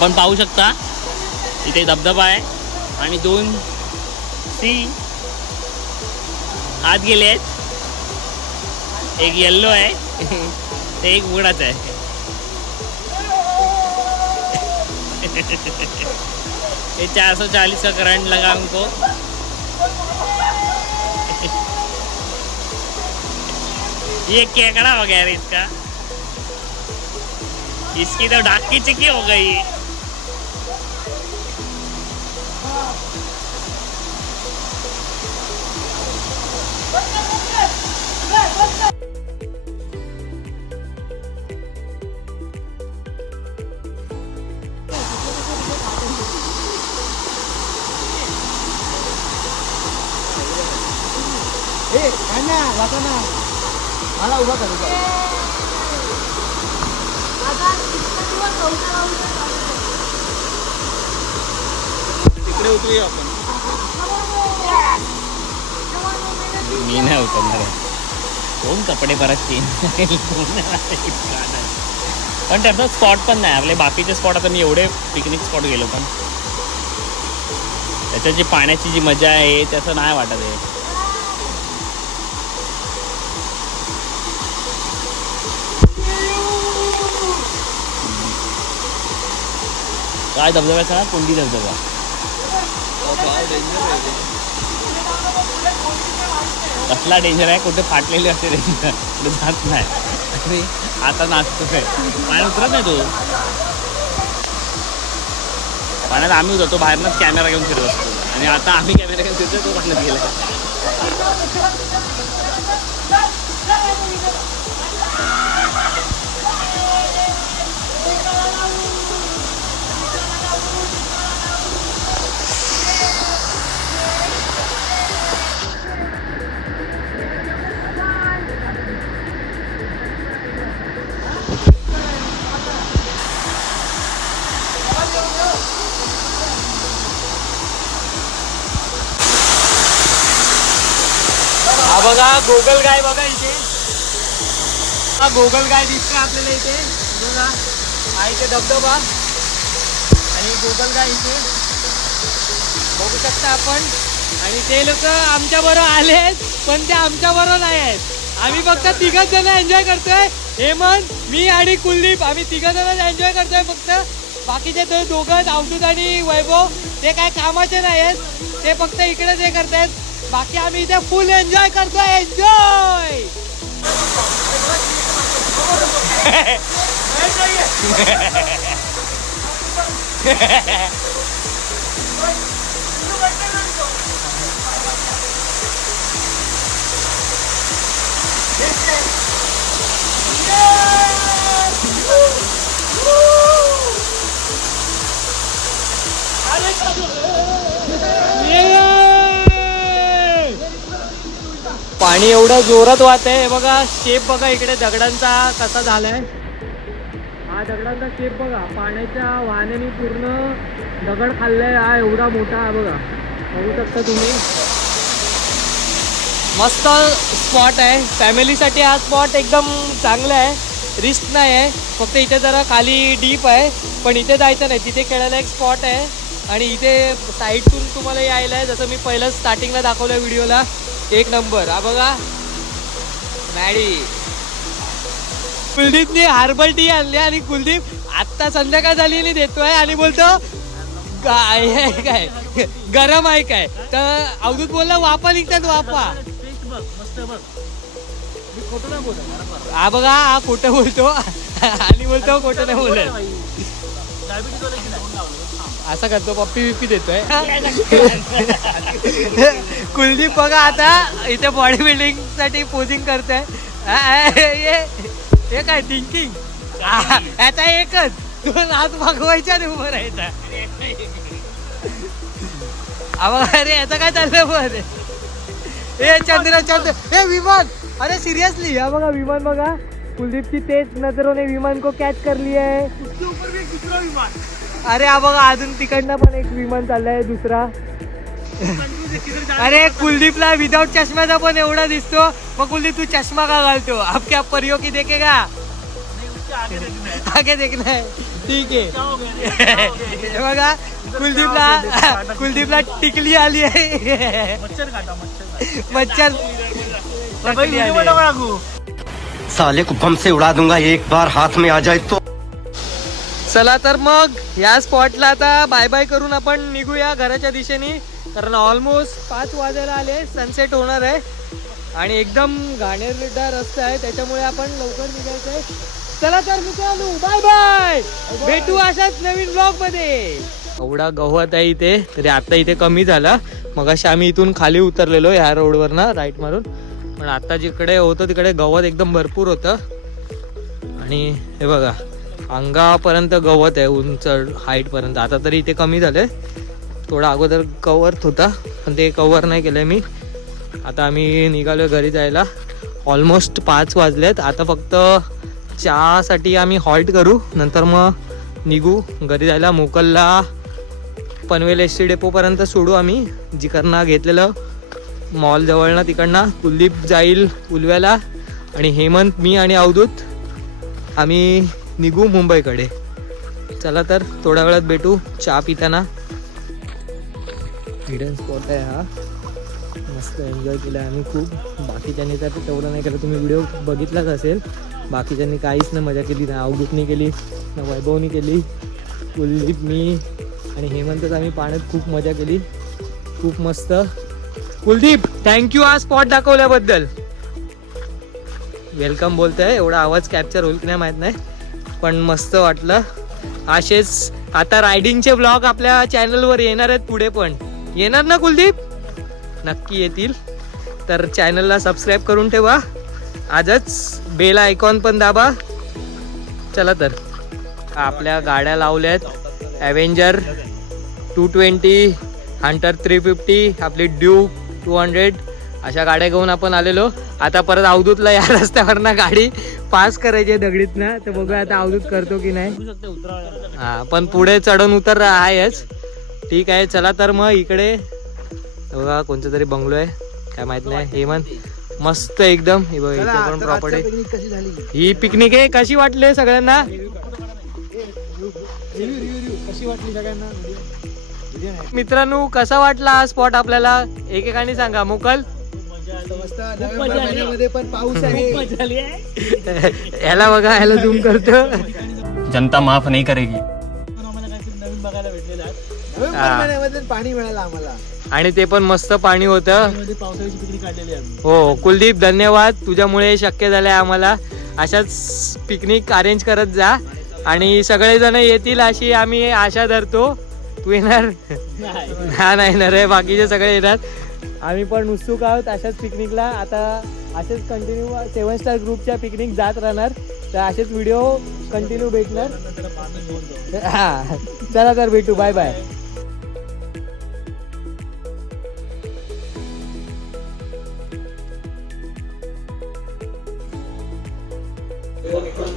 आपण पाहू शकता इथे धबधबा आहे आणि 2 सी आत गेले आहेत. एक येल्लो आहे ते एक उघडाच आहे. ये 440 का करंट लगा हमको. ये केकड़ा हो गया इसका. इसकी तो डाक की चिकी हो गई. मला उभा करू तिकडे उतरूया आपण. मी नाही उतरणार. कोण कपडे परत चेंज पण त्याचा स्पॉट पण नाही. आपले बाकीचे स्पॉट आता मी एवढे पिकनिक स्पॉट गेलो पण त्याच्यात जी पाण्याची जी मजा आहे त्याचं नाही वाटत आहे. काय धबधब्याचा ना कोंडी धबधबा. कसला डेंजर आहे. कुठे फाटलेले असते डेंजर कुठे जात नाही. अरे आता नाचतोय पाण्यात उतरत नाही तो. पाण्यात आम्ही जातो बाहेरनंच कॅमेरा घेऊन फिरत असतो आणि आता आम्ही कॅमेरा घेऊन फिरतो तो पाण्यात गेला. हा बघा गोगल गाय बघा इथे. हा गोगल गाय दिसते आपल्याला इथे बघा. हा इथे धबधबा आणि गोगल गाय इथे बघू शकता आपण. आणि ते लोक आमच्या बरोबर आलेत पण ते आमच्या बरोबर नाही आहेत. आम्ही फक्त 3 जण एन्जॉय करतोय. हेमंत, मी आणि कुलदीप आम्ही 3 जण एन्जॉय करतोय फक्त. बाकीचे दोघं अवधूत आणि वैभव ते काय कामाचे नाही आहेत. ते फक्त इकडेच हे करतायत. बाकी आम्ही इथे फुल एन्जॉय करतोय. एन्जॉय. पाणी एवढं जोरात वाहत आहे. बघा शेप बघा इकडे दगडांचा कसा झालाय. हा दगडांचा शेप बघा. पाण्याच्या वाहनाने पूर्ण दगड खाल्लाय. हा एवढा मोठा आहे बघा. बघू शकता तुम्ही. मस्त स्पॉट आहे. फॅमिलीसाठी हा स्पॉट एकदम चांगला आहे. रिस्क नाही आहे. फक्त इथे जरा खाली डीप आहे पण इथे जायचं नाही. तिथे खेळायला एक स्पॉट आहे आणि इथे साईडतून तुम्हाला यायला आहे. जसं मी पहिलं स्टार्टिंगला दाखवलं व्हिडिओला. एक नंबर. हा बघा मॅडी. कुलदीपने हर्बल टी आणली आणि कुलदीप आत्ता संध्याकाळ झाली आणि देतोय आणि बोलतो काय गरम आहे काय. तर अवधूत बोलला वाफा निघतात वाफा. हा बघा हा खोटं बोलतो आणि बोलतो खोटं नाही बोलत. असं करतो पप्पी बिप्पी देतोय. कुलदीप बघा आता इथे बॉडी बिल्डिंग साठी पोजिंग करतोय. हे काय थिंकिंग. आता एकच 2 हात मागवायच्या आणि उभं राहायचा. अरे याचा काय चाललंय पण. हे चंद्र हे विमान. अरे सिरियसली हा बघा विमान बघा. कुलदीपची तेज नजरोने विमान को कॅच कर लिया है. अरे हा बघा अजून तिकडनं पण एक विमान चाललंय दुसरा. अरे कुलदीपला विदाउट चष्म्याचा पण एवढा दिसतो. मग कुलदीप तू चष्मा का घालतो. अब क्या परियों की देखेगा. आगे देखना है. ठीक आहे. हे बघा कुलदीपला टिकली आली आहे. मच्छर टिकली आली आहे. साले को बम से उड़ा दूंगा एक बार हाथ में आ जाए तो. चला तर मग या स्पॉटला आता बाय बाय करून आपण निघूया घराच्या दिशेने, कारण ऑलमोस्ट 5 वाजायला आले. सनसेट होणार आहे आणि एकदम घाणेरडा रस्ता आहे, त्याच्यामुळे आपण लवकर निघायचंय. चला तर मित्रांनो, बाय बाय. भेटू अशाच नवीन ब्लॉग मध्ये. एवढा गवत आहे इथे, तरी आता इथे कमी झाला. मगाशी आम्ही इथून खाली उतरलेलो ह्या रोडवर ना, राईट मारून. पण आता जिकडे होतं तिकडे गवत एकदम भरपूर होतं. आणि हे बघा अंगापर्यंत गवत आहे, उंच हाईट पर्यंत. आता तरी इथे कमी झालंय. थोडा अगोदर कव्हर होता, पण ते कव्हर नाही केलंय मी. आता आम्ही निघालोय घरी जायला. ऑलमोस्ट 5 वाजलेत. आता फक्त चहासाठी आम्ही हॉल्ट करू, नंतर मग निघू घरी जायला. मोकलला पनवेल एस टी डेपोपर्यंत सोडू आम्ही, जिकडनं घेतलेलं मॉल जवळनं तिकडनं. कुलदीप जाईल उलव्याला आणि हेमंत, मी आणि अवधूत आम्ही निघू मुंबईकडे. चला तर थोड्या वेळात भेटू चहा पिताना. हिडन स्पॉट आहे हा, मस्त एन्जॉय केला आम्ही खूप. बाकीच्यांनी तर तेवढं नाही केलं, तुम्ही व्हिडिओ बघितलाच असेल. बाकीच्यांनी काहीच नाही मजा केली, ना अवधूतनी केली ना वैभवनी केली. कुलदीप, मी आणि हेमंतच आम्ही पाण्यात खूप मजा केली, खूप मस्त. कुलदीप थँक्यू हा स्पॉट दाखवल्याबद्दल. वेलकम बोलतोय, एवढा आवाज कॅप्चर होईल की नाही माहीत नाही, पण मस्त वाटलं. असेच आता रायडिंगचे ब्लॉग आपल्या चॅनलवर येणार आहेत पुढे पण. येणार ना कुलदीप? नक्की येतील. तर चॅनलला सबस्क्राईब करून ठेवा आजच, बेल आयकॉन पण दाबा. चला तर आपल्या गाड्या लावल्यात. ॲव्हेंजर 220, हंटर 350, आपली ड्यूक 200 अशा गाड्या घेऊन आपण आलेलो. आता परत अवधूतला या रस्त्यावरनं गाडी पास करायची आहे दगडीतनं, तर बघूया आता अवधूत करतो की नाही. हा, पण पुढे चढून उतर आहेच. ठीक आहे, चला तर मग इकडे बघा कोणतं तरी बंगलो आहे, काय माहित नाही. हेमंत मस्त एकदम. हे बघा इथे पण प्रॉपर्टी. ही पिकनिक आहे, कशी वाटली सगळ्यांना? कशी वाटली सगळ्यांना? मित्रांनो कसा वाटला हा स्पॉट आपल्याला एकेकाने सांगा. मोकल पण पाऊस आहे. याला बघा, याला झूम करतो. जनता माफ नहीं करेगी. नवीन बघायला भेटलेलं आहे. पाणी मिळालं आम्हाला आणि ते पण मस्त पाणी होतं. पावसाळ्याची पिकनिक काढलेली आहे. हो कुलदीप, धन्यवाद, तुझ्यामुळे शक्य झालंय आम्हाला. अशाच पिकनिक अरेंज करत जा आणि सगळेजण येतील अशी आम्ही आशा धरतो. तू येणार? नाही येणार आहे, बाकीचे सगळे येणार. आम्ही पण उत्सुक आहोत अशाच पिकनिकला. आता असेच कंटिन्यू 7 स्टार ग्रुपच्या पिकनिक जात राहणार, तर असेच व्हिडिओ कंटिन्यू भेटणार. हा, चला तर भेटू. Bye bye.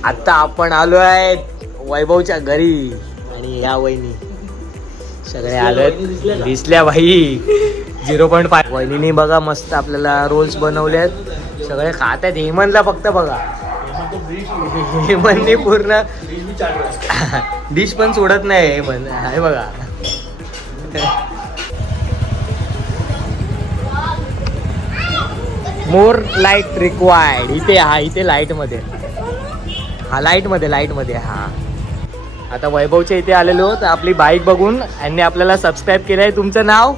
आता आपण आलो आहे वैभवच्या घरी आणि या वहिनी सगळे आले दिसल्या भाई. 0.5 वहिनी बघा मस्त आपल्याला रोल्स बनवलेत, सगळे खात आहेत. हेमंतला फक्त बघा, हेमंतनी पूर्ण डिश पण सोडत नाही हेमंत. आहे बघा. मोर लाईट रिक्वायर्ड. इथे हा, इथे लाईट मध्ये हा, लाईट मध्ये हा. आता वैभवच्या इथे आलेलो, तर आपली बाईक बघून यांनी आपल्याला सबस्क्राईब केलंय. तुमचं नाव?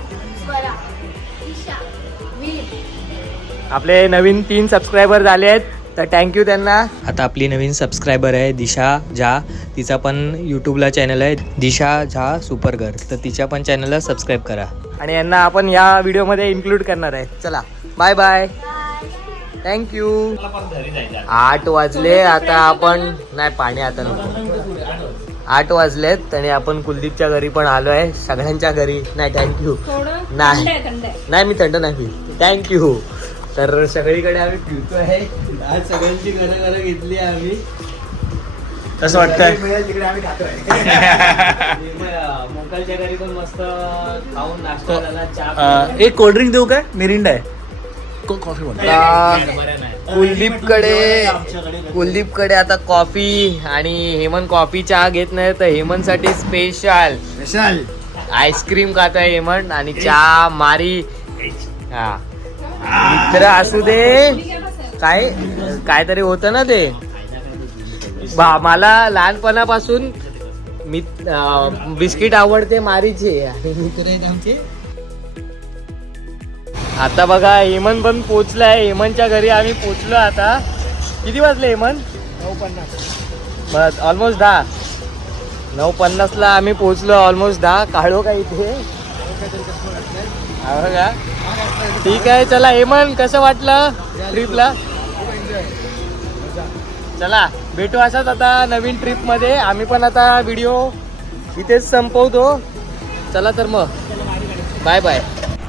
आपले नवीन 3 सबस्क्रायबर झाले आहेत, तर थँक्यू त्यांना. आता आपली नवीन सबस्क्रायबर आहे दिशा झा. तिचा पण यूट्यूबला चॅनल आहे दिशा झा सुपरगर, तर तिच्या पण चॅनलला सबस्क्राईब करा. आणि यांना आपण या व्हिडिओमध्ये इन्क्लूड करणार आहे. चला बाय बाय, थँक्यू. 8 वाजले. आता आपण नाही, पाणी आता नको. 8 वाजलेत आणि आपण कुलदीपच्या घरी पण आलो आहे. सगळ्यांच्या घरी नाही. थँक्यू. नाही मी थंड नाही पित. थँक्यू. तर सगळीकडे आम्ही पिवतो आहे. आज सगळ्यांची घरं घेतली आम्ही. कसं वाटतंय? तिकडे आम्ही खातोय. मोकलच्या घरी पण मस्त खाऊन नाश्ता झाला, चहा. एक कोल्ड्रिंक देऊ काय? मिरिंडा आहे. इतकं कॉफी कुलदीपकडे आता कॉफी आणि हेमंत कॉफी चहा घेत नाही तर हेमंतसाठी स्पेशल स्पेशल आईस्क्रीम खात आहे हेमंत आणि चहा मारी. हा मित्र असू दे काहीतरी होतं ना ते मला लहानपणापासून बिस्किट आवडते मारीचे आणि मित्र आहेत आमचे. आता बघा हेमंत पण पोचलाय. हेमंतच्या घरी आम्ही पोचलो. आता किती वाजले हेमंत? 9:50 बस ऑलमोस्ट 10. 9:50 आम्ही पोचलो. ऑलमोस्ट 10. काढू का इथे? हा बघा. ठीक आहे चला. हेमंत कसं वाटलं ट्रिपला? चला भेटू असाच आता नवीन ट्रिप मध्ये. आम्ही पण आता व्हिडिओ इथेच संपवतो. चला तर मग बाय बाय.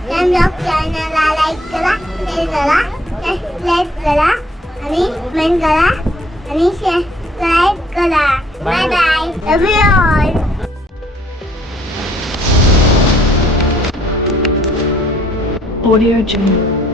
चॅनलला लाईक करा, शेअर करा, सबस्क्राईब करा आणि कमेंट करा आणि सबस्क्राईब करा. Bye bye. Love you all. Audio Jungle.